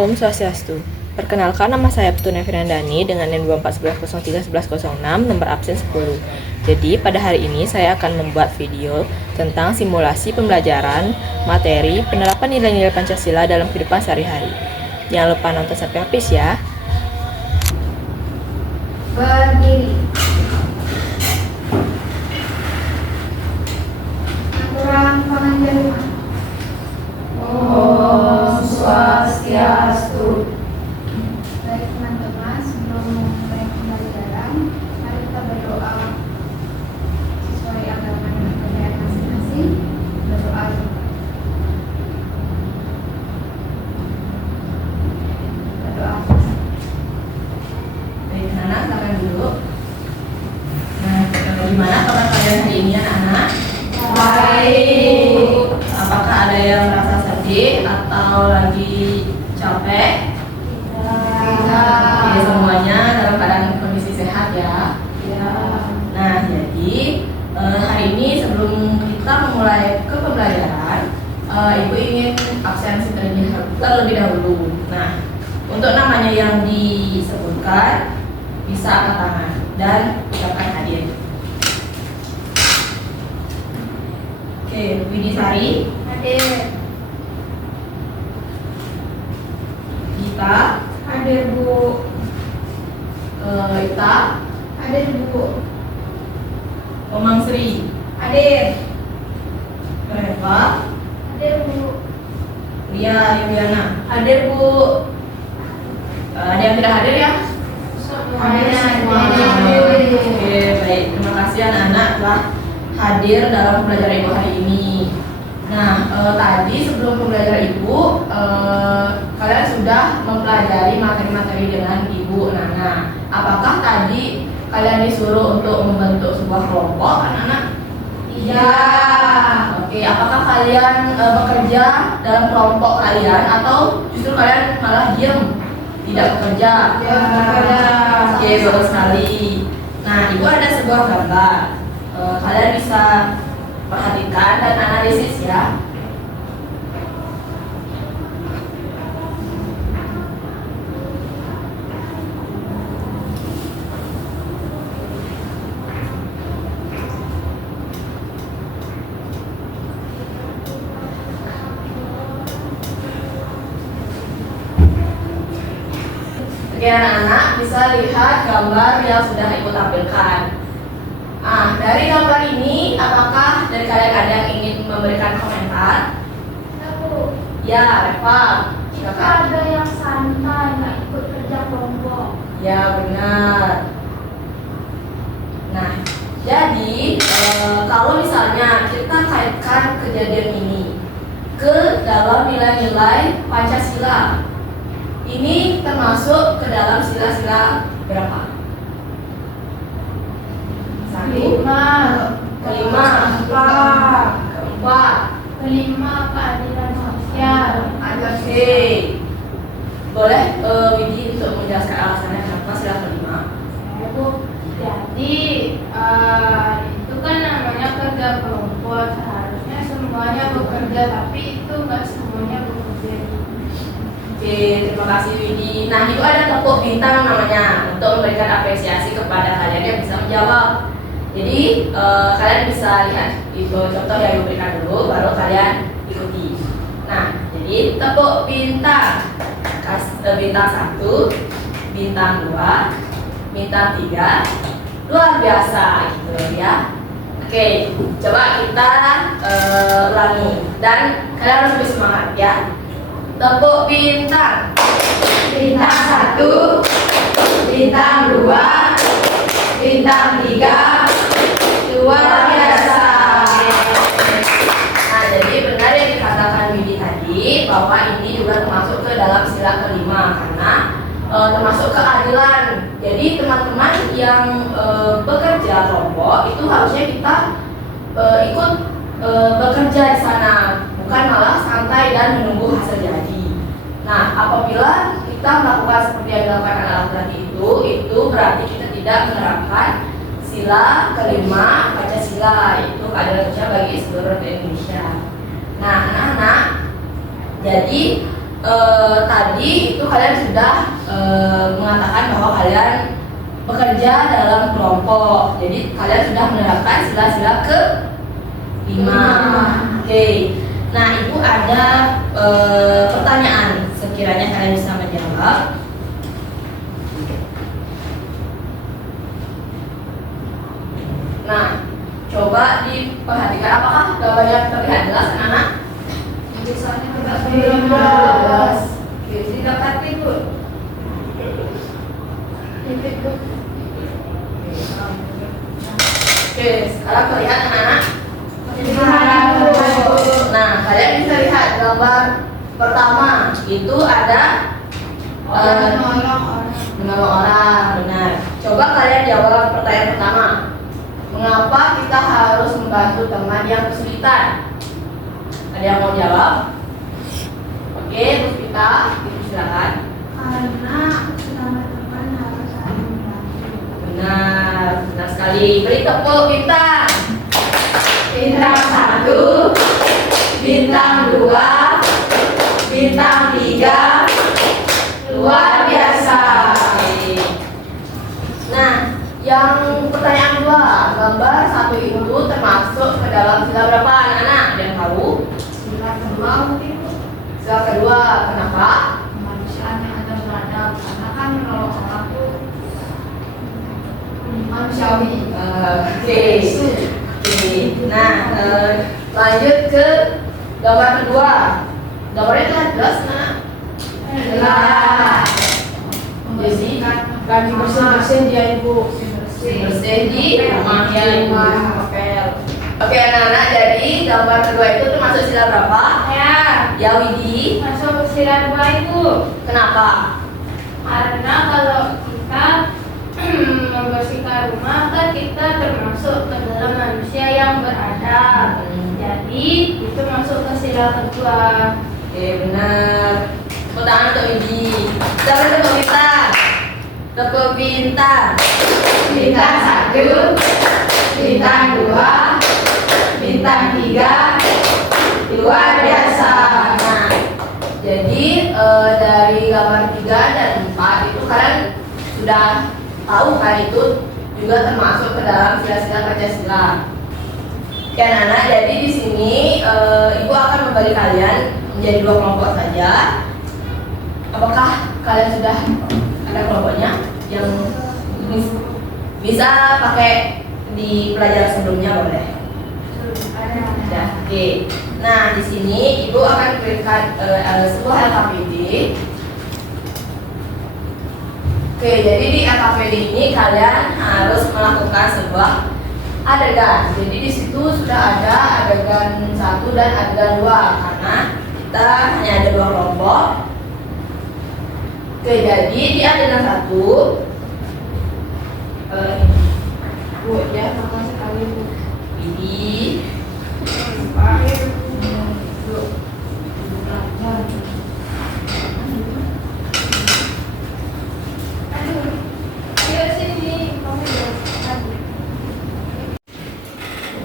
Om Swastiastu. Perkenalkan, nama saya Petunia Firandani dengan NIM 2411031106, nomor absen 10. Jadi, pada hari ini saya akan membuat video tentang simulasi pembelajaran materi penerapan nilai-nilai Pancasila dalam kehidupan sehari-hari. Jangan lupa nonton sampai habis ya. Berdiri. Aturan pengajaran. Om Swastiastu. Baik teman-teman, sebelum memulai pembelajaran, mari kita berdoa sesuai agama dan kepercayaan masing-masing. Berdoa juga. Berdoa. Baik, anak-anak tangan dulu. Nah, gimana kabar kalian hari ini, anak-anak? Baik. Apakah ada yang merasa sedih atau lagi capek? Oke, semuanya dalam keadaan kondisi sehat ya. Nah, jadi hari ini sebelum kita memulai ke pembelajaran, Ibu ingin absensi terlebih dahulu. Nah, untuk namanya yang disebutkan bisa angkat tangan dan ucapkan hadir. Oke, Widisari, Hadir. Gita, Hadir Bu. Ita, Hadir Bu. Omang Sri, Hadir. Reva, Hadir Bu. Ria Yuliana. Hadir Bu. Ada yang tidak hadir ya? Hadir semuanya. Oke, baik. Terima kasih anak-anak telah hadir dalam pembelajaran Ibu hari ini. Nah, tadi sebelum pembelajaran Ibu, kalian sudah mempelajari materi-materi dengan Ibu Nana. Apakah tadi kalian disuruh untuk membentuk sebuah kelompok, anak-anak? Iya. Oke, apakah kalian bekerja dalam kelompok kalian atau justru kalian malah diam, tidak bekerja? Ya, bekerja. Oke, bagus sekali. Nah, Ibu ada sebuah gambar. Kalian bisa perhatikan dan analisis ya. Oke, anak-anak bisa lihat gambar yang sudah Ibu tampilkan. Dari gambar ini, apakah dari kalian ada yang ingin memberikan komentar? Bu, Ya, Reva. kita Silakan. ada yang santai, nggak ikut kerja kelompok. Ya, benar. Nah, jadi kalau misalnya kita kaitkan kejadian ini ke dalam nilai-nilai Pancasila, ini termasuk ke dalam sila-sila berapa? 1, Kelima. kelima, keempat, Kelima, keadilan sosial. oke. Boleh Widi untuk menjelaskan alasannya kenapa sila kelima? Bu, jadi itu kan namanya kerja kelompok. Seharusnya semuanya bekerja, tapi itu nggak semuanya bekerja. Oke, terima kasih Widi. Nah, itu ada tepuk bintang namanya untuk memberikan apresiasi kepada kalian yang bisa menjawab. Jadi kalian bisa lihat itu contoh yang diberikan dulu, baru kalian ikuti. Nah, jadi tepuk bintang. Bintang 1, bintang 2, bintang 3. Luar biasa gitu ya. Oke, coba kita ulangi dan kalian harus lebih semangat ya. Tepuk bintang. Bintang 1, bintang 2, bintang 3. Luar biasa. Nah, jadi benar yang dikatakan Widi tadi bahwa ini juga termasuk ke dalam sila kelima karena termasuk keadilan. Jadi teman-teman yang bekerja kelompok itu harusnya kita ikut bekerja di sana, bukan malah santai dan menunggu hasil jadi. Nah, apabila kita melakukan seperti yang dilakukan anak tadi itu berarti kita tidak menerapkan sila kelima Pancasila, yaitu keadilan sosial bagi seluruh Indonesia. Nah, anak-anak, jadi tadi itu kalian sudah mengatakan bahwa kalian bekerja dalam kelompok. Jadi kalian sudah menerapkan sila-sila ke 5. Oke. Nah, Ibu ada pertanyaan. Sekiranya kalian bisa menjawab. Nah, coba diperhatikan apakah gambarnya terlihat jelas, anak-anak? Misalnya tidak Jelas. Oke, didapati Bu. Oke, sekarang terlihat anak-anak? Terlihat. Nah, kalian bisa lihat gambar pertama itu ada menolong orang, benar. Coba kalian jawab pertanyaan pertama. Mengapa kita harus membantu teman yang kesulitan? Ada yang mau jawab? Oke, Puspita, silakan. Karena teman-teman harus saling membantu. Benar sekali. Beri tepuk bintang. Bintang 1, bintang 2, bintang 3. Luar biasa. Oke. Nah, yang pertanyaan 2, gambar 1 itu termasuk ke dalam sila berapa, anak-anak? Ada yang tahu? Sila kedua mungkin Bu. Sila kedua, kenapa? Kemanusiaan yang ada beradab. Karena kan menolong orang tuh manusiawi. Oke. Nah, lanjut ke gambar kedua. Gambarnya terlihat jelas, nak? Jelas. Jadi Lagi bersih-bersih dia Ibu. bersih di rumah yang papel. Oke, anak-anak, jadi gambar kedua itu termasuk sila berapa? Ya. Ya, Widi. Masuk sila 2 Ibu. Kenapa? Karena kalau kita membersihkan rumah kan kita termasuk ke dalam manusia yang beradab. Jadi itu masuk ke sila kedua. Oke, benar. Tepuk tangan untuk Widi. Kita beri tepuk bintang. Tepuk bintang. Bintang 1, bintang 2, bintang 3. Luar biasa. Nah, jadi dari gambar 3 dan 4 itu kalian sudah tahu kan itu juga termasuk ke dalam sila-sila Pancasila. Oke, anak-anak, jadi di sini Ibu akan membagi kalian menjadi 2 kelompok saja. Apakah kalian sudah ada kelompoknya yang bisa pakai di pelajaran sebelumnya, boleh? Ya, oke. Nah, di sini Ibu akan berikan sebuah LKPD. Oke, jadi di LKPD ini kalian harus melakukan sebuah adegan. Jadi di situ sudah ada adegan 1 dan adegan 2 karena kita hanya ada 2 kelompok. Oke, jadi di adegan 1 Bu, ya sama sekali Bu. ini Ayo sini, kamu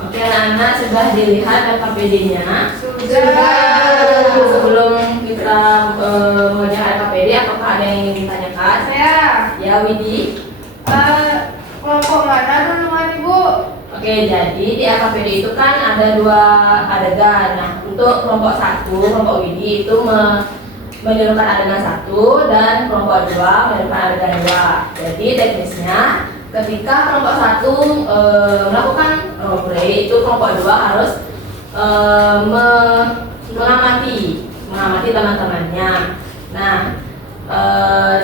oke, anak-anak sudah dilihat LKPD-nya. Sudah. Sebelum kita mengerjakan LKPD, apakah ada yang ingin ditanyakan? Saya Ya, Widi. kelompok mana duluan Ibu? Oke, jadi di LKPD itu kan ada 2 adegan. Nah, untuk kelompok 1, kelompok Widi itu menirukan adegan 1 dan kelompok 2 menirukan adegan 2. Jadi teknisnya ketika kelompok 1 melakukan role play, itu kelompok 2 harus mengamati teman-temannya. Nah,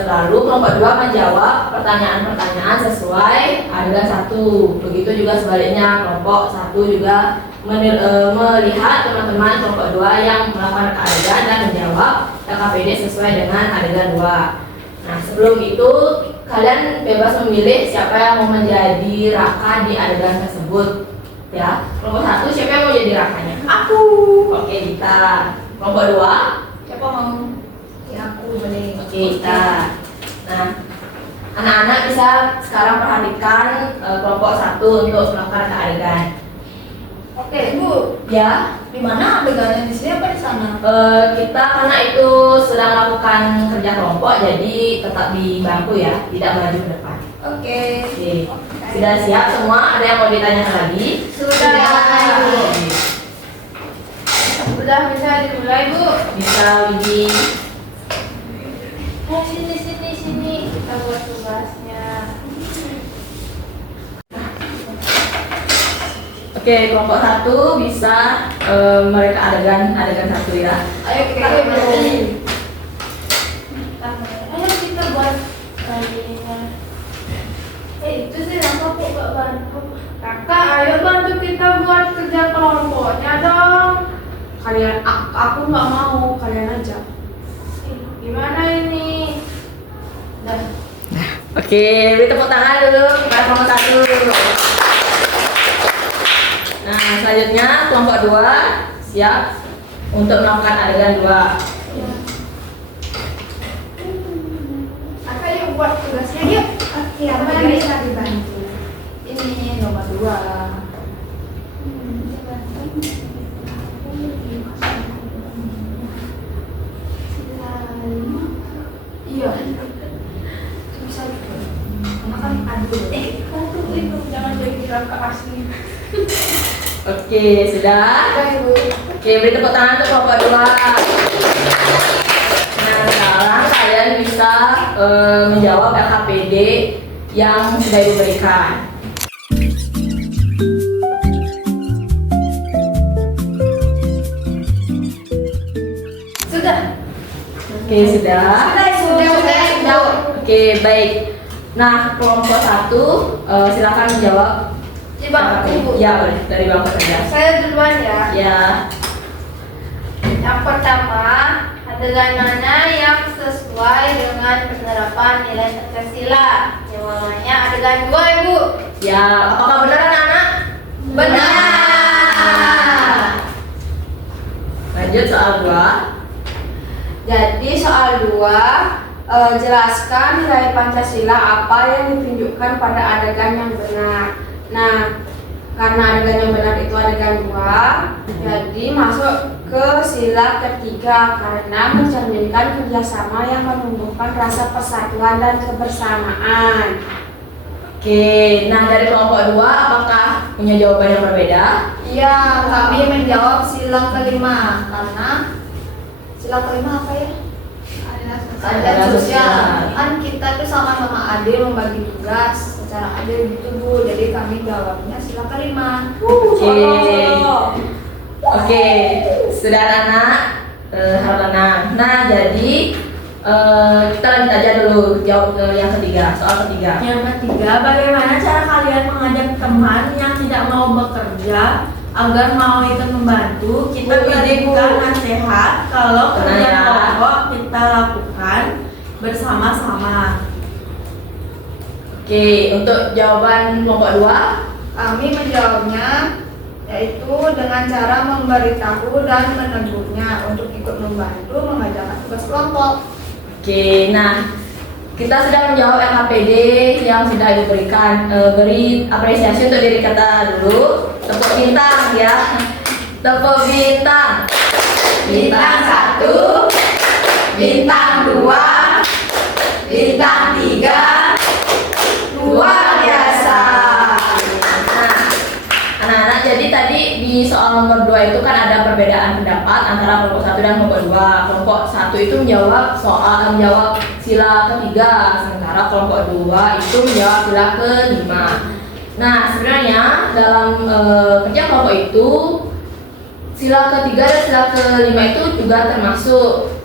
lalu kelompok 2 menjawab pertanyaan-pertanyaan sesuai adegan 1. Begitu juga sebaliknya, kelompok 1 juga melihat teman-teman kelompok 2 yang melakukan adegan dan menjawab LKPD sesuai dengan adegan 2. Nah, sebelum itu kalian bebas memilih siapa yang mau menjadi raka di adegan tersebut. Ya, kelompok 1 siapa yang mau jadi rakanya? Aku. Oke, kita. Kelompok 2 siapa mau? Ya, aku boleh. Oke, kita. Nah, anak-anak bisa sekarang perhatikan kelompok 1 untuk melakukan adegan. Oke Bu, Ya, Di mana adegannya, di sini apa di sana? kita karena itu sedang melakukan kerja kelompok, jadi tetap di bangku ya, tidak maju ke depan. Oke. Oke, sudah siap semua? Ada yang mau ditanyakan lagi? Sudah. Oke. Sudah bisa dimulai, Bu. Bisa Widi. Sini kita buat tugasnya. Oke, kelompok 1 bisa mereka adegan satu ya. Ayo kita Ayo, mulai. Ayo kita buat kalinya. Itu sih apa kok gak bantu? Kakak, ayo bantu kita buat kerja kelompoknya dong. Aku nggak mau, kalian aja. Gimana ini? Dah. Oke, beri tepuk tangan dulu kepada kelompok 1. Nah, selanjutnya kelompok 2 siap untuk melakukan adegan 2. Kakak yuk buat tugasnya yuk. Oke, apa yang bisa dibantu? Ini nomor 2. Iya. Bisa juga. Karena kan aduh. Itu jangan jadi kakak asli. Oke, sudah. Baik, Bu. Oke, beri tepuk tangan untuk kelompok 2. Nah, sekarang kalian bisa menjawab LKPD yang sudah diberikan. Sudah. Oke, sudah. Sudah. Oke, baik. Nah, kelompok 1 silakan menjawab. Di bangku, Bu. Ya, boleh. Dari bangku saja. Saya duluan ya. Ya. Yang pertama, adegan mana yang sesuai dengan penerapan nilai Pancasila? Jawabannya adegan 2, Ibu. Ya, apakah benar anak-anak? Benar. Lanjut soal 2. Jadi soal 2, jelaskan nilai Pancasila apa yang ditunjukkan pada adegan yang benar. Nah, karena adegan yang benar itu adegan 2, jadi masuk ke sila ketiga karena mencerminkan kerjasama yang menumbuhkan rasa persatuan dan kebersamaan. Oke, nah dari kelompok 2 apakah punya jawaban yang berbeda? Iya, kami menjawab sila kelima karena sila kelima apa ya? Keadilan sosial. Kan kita tuh sama-sama adil membagi tugas secara adil gitu Bu. Jadi kami jawabnya sila kelima. Oke, sudah anak harus tenang. Nah, jadi kita lanjut aja dulu jawab ke yang ketiga, soal ketiga. Yang ketiga, bagaimana cara kalian mengajak teman yang tidak mau bekerja agar mau ikut membantu? Kita berikan nasihat kalau kerja kelompok kita lakukan bersama-sama. Oke, untuk jawaban kelompok 2. Kami menjawabnya yaitu dengan cara memberitahu dan menegurnya untuk ikut membantu mengerjakan tugas kelompok. Oke, nah kita sudah menjawab LKPD yang sudah diberikan. Beri apresiasi untuk diri kita dulu. Tepuk bintang ya. Tepuk bintang. Bintang 1, bintang 2, bintang 3. Luar biasa. Nah, anak-anak, jadi tadi di soal nomor 2 itu kan ada perbedaan pendapat antara kelompok 1 dan kelompok 2. Kelompok 1 itu menjawab sila ketiga, sementara kelompok 2 itu menjawab sila kelima. Nah, sebenarnya dalam kerja kelompok itu sila ketiga dan sila kelima itu juga termasuk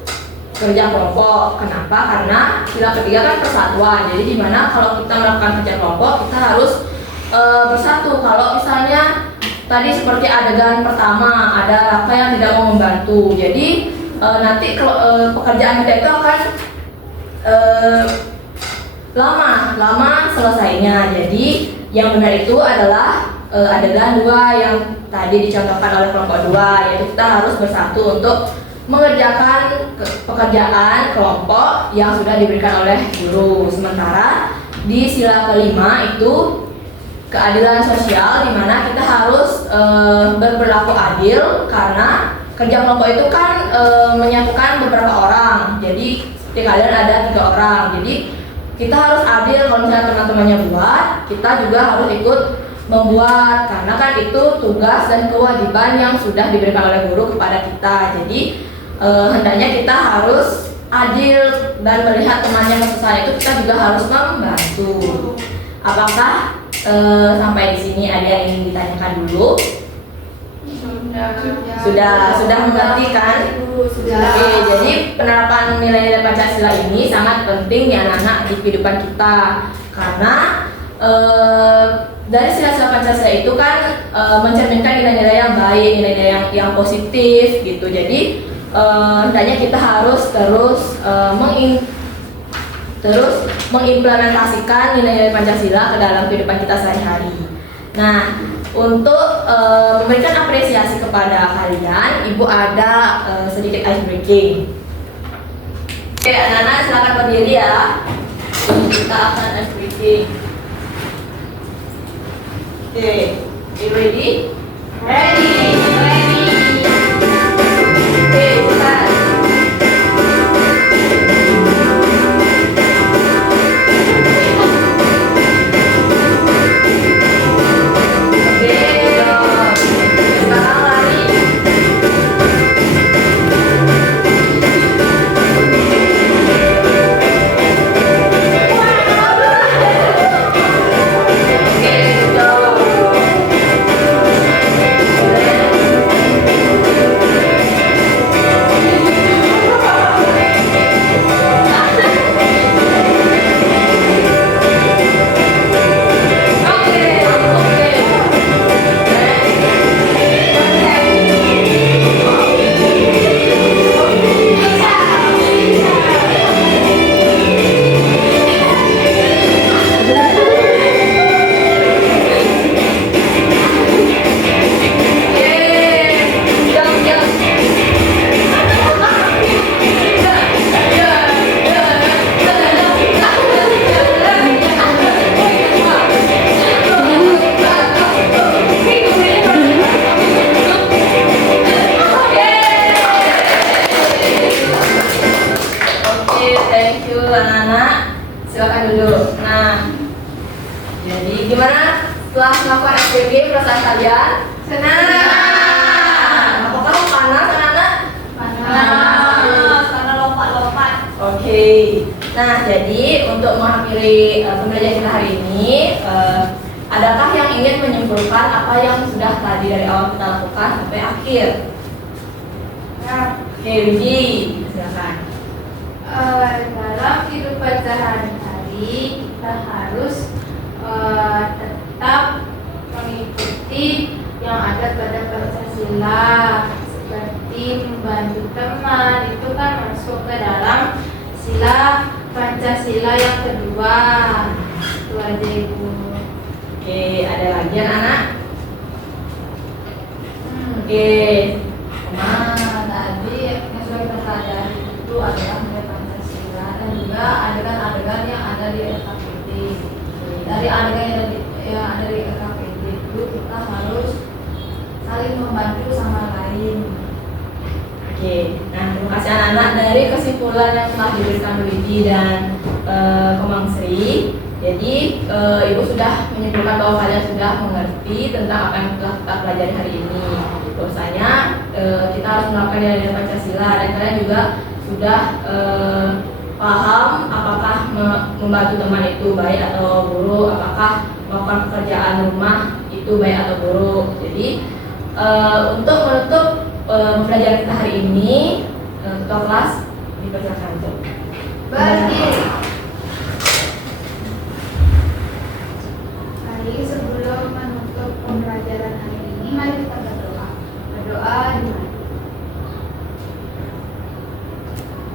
kerja kelompok. Kenapa? Karena sila ketiga kan persatuan. Jadi dimana kalau kita melakukan kerja kelompok kita harus bersatu. Kalau misalnya tadi seperti adegan pertama ada Raka yang tidak mau membantu, jadi nanti pekerjaan kita itu akan lama selesainya. Jadi yang benar itu adalah adegan 2 yang tadi dicontohkan oleh kelompok 2, yaitu kita harus bersatu untuk mengerjakan pekerjaan kelompok yang sudah diberikan oleh guru. Sementara di sila kelima itu keadilan sosial, di mana kita harus berperilaku adil karena kerja kelompok itu kan menyatukan beberapa orang. Jadi di kalian ada 3 orang. Jadi kita harus adil. Kalau misalnya teman-temannya buat, kita juga harus ikut membuat karena kan itu tugas dan kewajiban yang sudah diberikan oleh guru kepada kita. Jadi hendaknya kita harus adil dan melihat temannya kesusahan itu kita juga harus membantu. Apakah sampai di sini ada yang ingin ditanyakan dulu? Sudah mengerti kan? Sudah. Oke, jadi penerapan nilai-nilai Pancasila ini sangat penting di anak-anak di kehidupan kita karena dari sila-sila Pancasila itu kan mencerminkan nilai-nilai yang baik, nilai-nilai yang positif gitu. Jadi hendaknya kita harus terus mengimplementasikan nilai-nilai Pancasila ke dalam kehidupan kita sehari-hari. Nah, untuk memberikan apresiasi kepada kalian, Ibu ada sedikit ice breaking. Oke, anak-anak silakan berdiri ya. Kita akan ice breaking. Oke, you ready? Ready. Oke, start. Setelah melakukan SPG, perasaan kalian? Senang. Apakah panas, anak-anak? Panas. Karena lompat-lompat. Oke. Nah, jadi untuk mengakhiri pembelajaran kita hari ini, adakah yang ingin menyimpulkan apa yang sudah tadi dari awal kita lakukan sampai akhir? Oke, Widi, silakan. Dalam kehidupan sehari-hari kita harus tetap mengikuti yang ada pada Pancasila, seperti membantu teman, itu kan masuk ke dalam sila Pancasila yang kedua. Itu aja, Ibu. Oke, ada lagi anak-anak? Oke. Nah, tadi yang sudah kita pelajari itu adalah nilai Pancasila dan juga adegan-adegan yang ada di LKPD. Dari adegan yang ada di LKPD itu kita harus saling membantu sama lain. Oke, nah terima kasih anak-anak. Dari kesimpulan yang telah diberikan Widi dan Komang Sri, jadi Ibu sudah menyimpulkan bahwa kalian sudah mengerti tentang apa yang telah kita pelajari hari ini. Bahwasanya kita harus melakukan nilai-nilai Pancasila dan kalian juga sudah paham apakah membantu teman itu baik atau buruk, apakah melakukan pekerjaan rumah itu baik atau buruk. Jadi untuk menutup pembelajaran kita hari ini, ketua kelas dipersilakan untuk Berdiri. Mari sebelum menutup pembelajaran hari ini, mari kita berdoa. Berdoa dimana?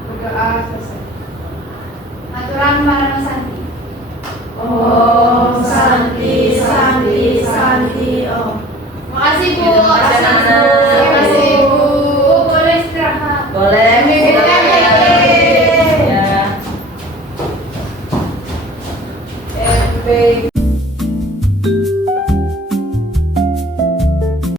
Berdoa selesai. Aturan Marana Santi. Om Santi Santi Santi Om. Makasih Bu. Terima kasih anak-anak.